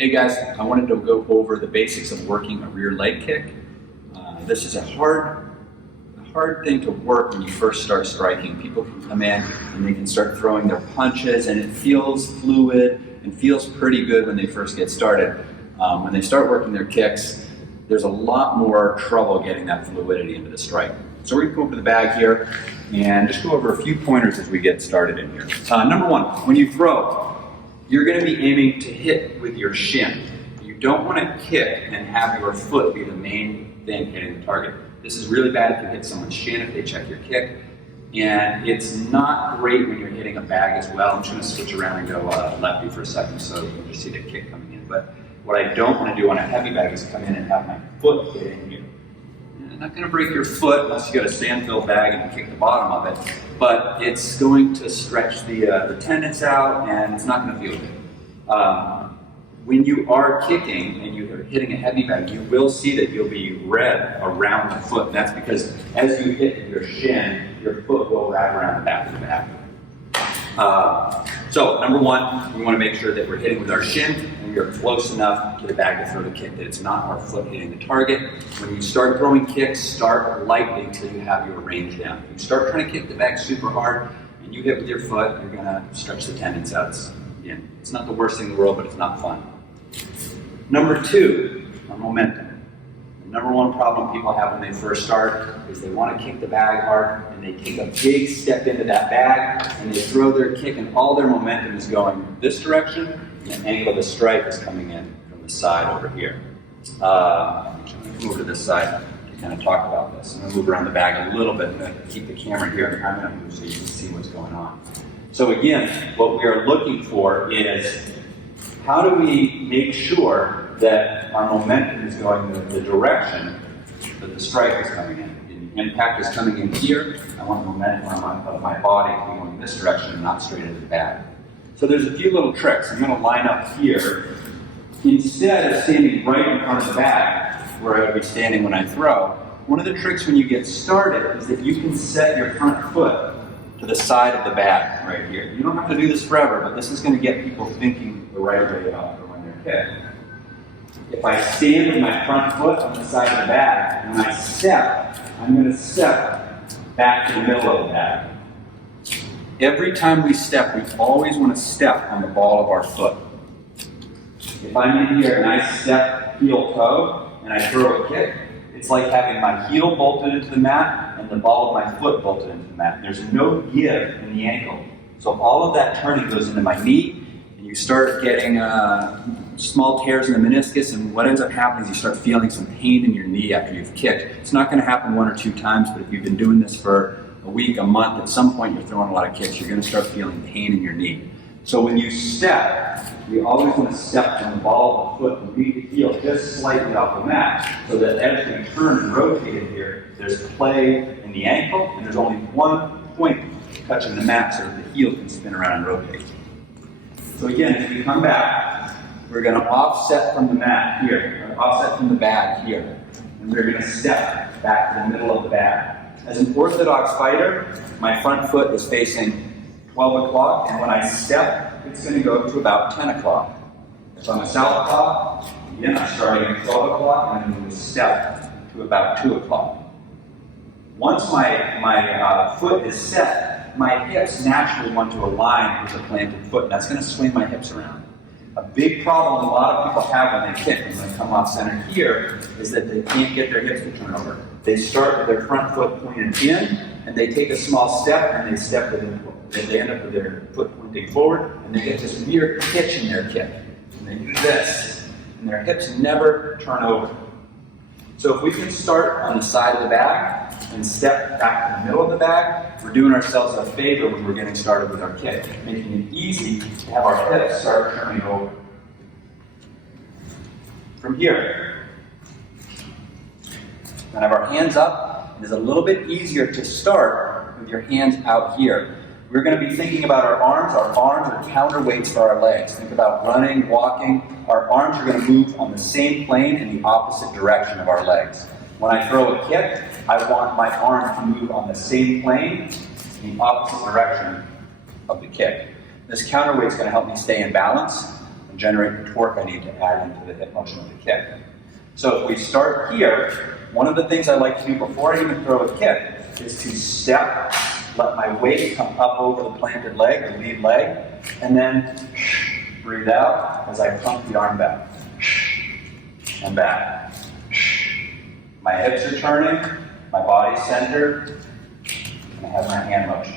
Hey guys, I wanted to go over the basics of working a rear leg kick. This is a hard thing to work when you first start striking. People can come in and they can start throwing their punches and it feels fluid and feels pretty good when they first get started. When they start working their kicks, there's a lot more trouble getting that fluidity into the strike. So we're going to come over to the bag here and just go over a few pointers as we get started in here. Number one, when you throw, you're going to be aiming to hit with your shin. You don't want to kick and have your foot be the main thing hitting the target. This is really bad if you hit someone's shin, if they check your kick. And it's not great when you're hitting a bag as well. I'm just going to switch around and go lefty for a second so you can just see the kick coming in. But what I don't want to do on a heavy bag is come in and have my foot hit in here. I'm not going to break your foot unless you got a sand-filled bag and kick the bottom of it, but it's going to stretch the tendons out and it's not going to feel good. When you are kicking and you're hitting a heavy bag, you will see that you'll be red around the foot. That's because as you hit your shin, your foot will wrap around the back of the bag. So number one, we want to make sure that we're hitting with our shin and we are close enough to the bag to throw the kick that it's not our foot hitting the target. When you start throwing kicks, start lightly until you have your range down. If you start trying to kick the bag super hard and you hit with your foot, you're going to stretch the tendons out. It's not the worst thing in the world, but it's not fun. Number two, momentum. The number one problem people have when they first start is they want to kick the bag hard and they take a big step into that bag and they throw their kick and all their momentum is going this direction and the angle of the strike is coming in from the side over here. I'm going to move to this side to kind of talk about this. I'm going to move around the bag a little bit. I'm going to keep the camera here. I'm going to move so you can see what's going on. So again, what we are looking for is how do we make sure that our momentum is going the direction that the strike is coming in. The impact is coming in here. I want the momentum of my body to be going this direction and not straight into the bag. So there's a few little tricks. I'm going to line up here. Instead of standing right in front of the bag, where I would be standing when I throw, one of the tricks when you get started is that you can set your front foot to the side of the bag right here. You don't have to do this forever, but this is going to get people thinking the right way about for when they're kicked. If I stand with my front foot on the side of the bag, and I step, I'm going to step back to the middle of the bag. Every time we step, we always want to step on the ball of our foot. If I'm in here and I step heel-toe, and I throw a kick, it's like having my heel bolted into the mat and the ball of my foot bolted into the mat. There's no give in the ankle. So all of that turning goes into my knee, and you start getting small tears in the meniscus, and what ends up happening is you start feeling some pain in your knee after you've kicked. It's not going to happen one or two times, but if you've been doing this for a week, a month, at some point you're throwing a lot of kicks, you're going to start feeling pain in your knee. So when you step, you always want to step on the ball of the foot and beat the heel just slightly off the mat, so that as we turn and rotate in here, there's play in the ankle, and there's only one point touching the mat so that the heel can spin around and rotate. So again, as we come back, we're going to offset from the mat here, offset from the bag here, and we're going to step back to the middle of the bag. As an orthodox fighter, my front foot is facing 12 o'clock, and when I step, it's going to go to about 10 o'clock. If I'm a southpaw, again, I'm starting at 12 o'clock, and I'm going to step to about 2 o'clock. Once my foot is set, my hips naturally want to align with the planted foot, and that's going to swing my hips around. A big problem a lot of people have when they kick and when they come off center here is that they can't get their hips to turn over. They start with their front foot pointed in, and they take a small step, and they step with it. They end up with their foot pointing forward, and they get this weird pitch in their kick. And they do this, and their hips never turn over. So if we can start on the side of the bag and step back to the middle of the bag, we're doing ourselves a favor when we're getting started with our kick, making it easy to have our hips start turning over. From here, and have our hands up. It is a little bit easier to start with your hands out here. We're going to be thinking about our arms. Our arms are counterweights for our legs. Think about running, walking. Our arms are going to move on the same plane in the opposite direction of our legs. When I throw a kick, I want my arm to move on the same plane in the opposite direction of the kick. This counterweight is going to help me stay in balance and generate the torque I need to add into the hip motion of the kick. So if we start here, one of the things I like to do before I even throw a kick is to step, let my weight come up over the planted leg, the lead leg, and then breathe out as I pump the arm back and back. My hips are turning, my body's centered, and I have my hand motion.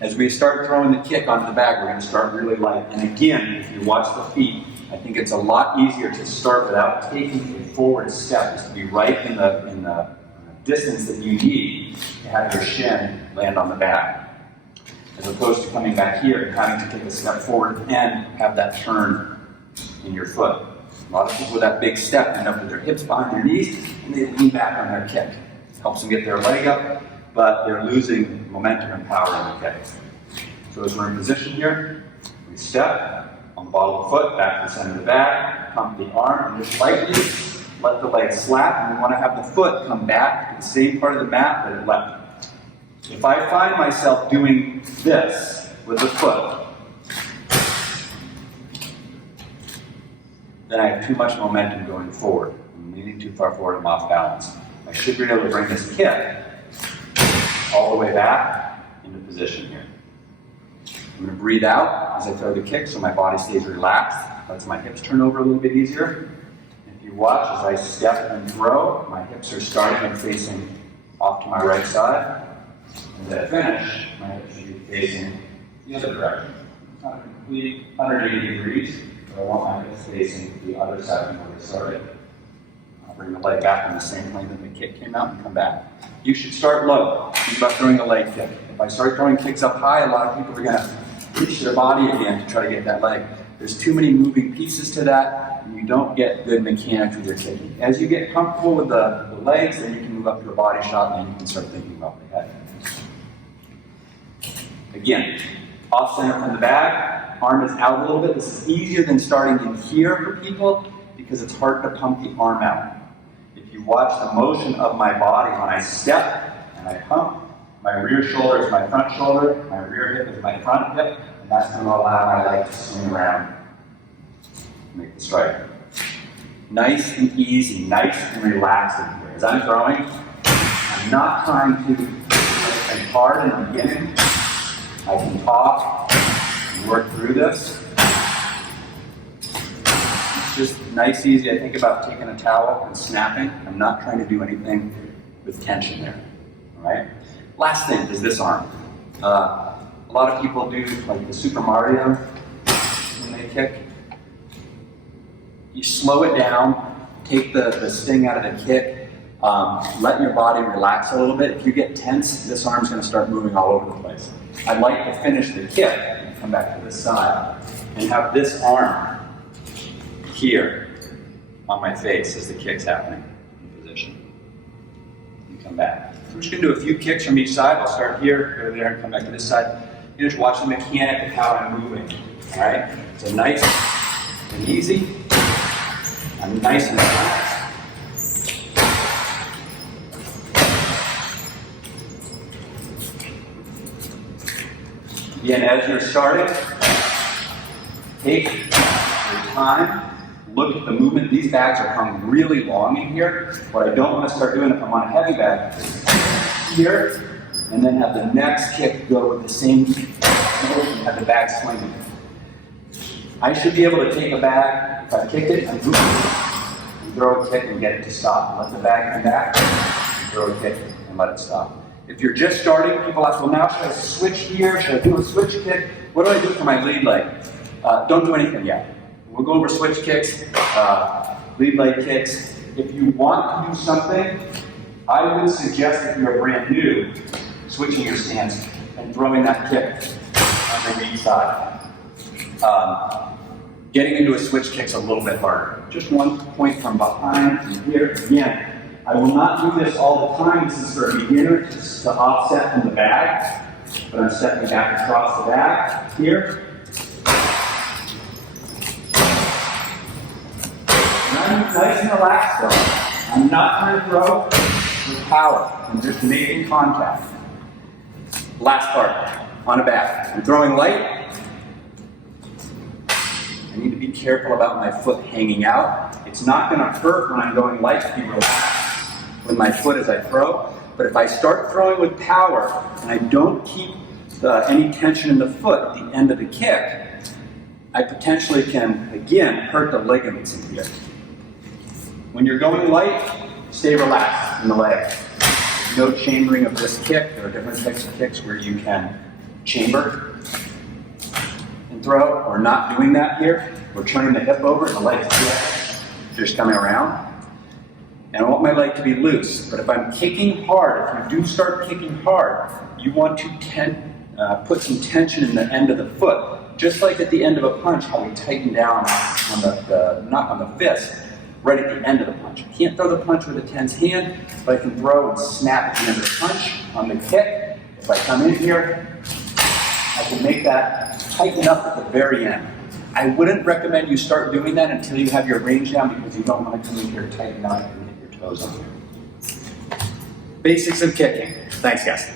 As we start throwing the kick onto the bag, we're going to start really light. And again, if you watch the feet, I think it's a lot easier to start without taking a forward step, is to be right in the distance that you need to have your shin land on the bag, as opposed to coming back here and having to take a step forward and have that turn in your foot. A lot of people with that big step end up with their hips behind their knees and they lean back on their kick. It helps them get their leg up, but they're losing momentum and power in the kick. So as we're in position here, we step on the bottom of the foot, back to the center of the bag, pump the arm, and just lightly let the leg slap, and we want to have the foot come back to the same part of the mat that it left. If I find myself doing this with the foot, then I have too much momentum going forward. I'm leaning too far forward, I'm off balance. I should be able to bring this kick all the way back into position here. I'm going to breathe out as I throw the kick so my body stays relaxed, lets my hips turn over a little bit easier. If you watch as I step and throw, my hips are starting and facing off to my right side. As I finish, my hips should be facing the other direction. It's not a complete 180 degrees, but I want my hips facing the other side from where we started. I'll bring the leg back in the same plane that the kick came out and come back. You should start low. Think about throwing a leg kick. If I start throwing kicks up high, a lot of people are going to reach their body again to try to get that leg. There's too many moving pieces to that, and you don't get good mechanics with your kicking. As you get comfortable with the legs, then you can move up to a body shot, and then you can start thinking about the head. Again, off center from the bag, arm is out a little bit. This is easier than starting in here for people because it's hard to pump the arm out. If you watch the motion of my body when I step and I pump, my rear shoulder is my front shoulder, my rear hip is my front hip, and that's going to allow my leg to swing around and make the strike. Nice and easy, nice and relaxing here. As I'm throwing, I'm not trying to think hard in the beginning. I can talk and work through this. It's just nice, easy. I think about taking a towel and snapping. I'm not trying to do anything with tension there. All right? Last thing is this arm. A lot of people do like the Super Mario when they kick. You slow it down, take the sting out of the kick, let your body relax a little bit. If you get tense, this arm's going to start moving all over the place. I'd like to finish the kick and come back to this side and have this arm here on my face as the kick's happening in position. You come back. I'm just going to do a few kicks from each side. I'll start here, go there, and come back to this side. You just watch the mechanic of how I'm moving. All right? So nice and easy. I'm nice and relaxed. Again, as you're starting, take your time. Look at the movement. These bags are coming really long in here. What I don't want to start doing if I'm on a heavy bag is here, and then have the next kick go with the same motion, have the bag swinging. I should be able to take a bag, if I kick it, and move it, and throw a kick and get it to stop. Let the bag come back, and throw a kick and let it stop. If you're just starting, people ask, well, now should I switch here? Should I do a switch kick? What do I do for my lead leg? Don't do anything yet. We'll go over switch kicks, lead leg kicks. If you want to do something, I would suggest if you're brand new, switching your stance and throwing that kick on the lead side. Getting into a switch kick's a little bit harder. Just one point from behind and here. Again, I will not do this all the time. This is for a beginner just to offset from the bag. But I'm stepping back across the bag here. And I'm nice and relaxed though. I'm not trying to throw with power. I'm just making contact. Last part, on a bag. I'm throwing light. I need to be careful about my foot hanging out. It's not going to hurt when I'm going light to be relaxed with my foot as I throw. But if I start throwing with power and I don't keep any tension in the foot at the end of the kick, I potentially can, again, hurt the ligaments in here. When you're going light, stay relaxed in the leg. No chambering of this kick. There are different types of kicks where you can chamber and throw. We're not doing that here. We're turning the hip over and the leg is just coming around. And I want my leg to be loose. But if I'm kicking hard, if you do start kicking hard, you want to put some tension in the end of the foot. Just like at the end of a punch, how we tighten down on not on the fist, right at the end of the punch. I can't throw the punch with a tense hand, but I can throw and snap at the end of the punch on the kick. If I come in here, I can make that tighten up at the very end. I wouldn't recommend you start doing that until you have your range down because you don't want to come in here, tighten out, and hit your toes on here. Basics of kicking. Thanks, guys.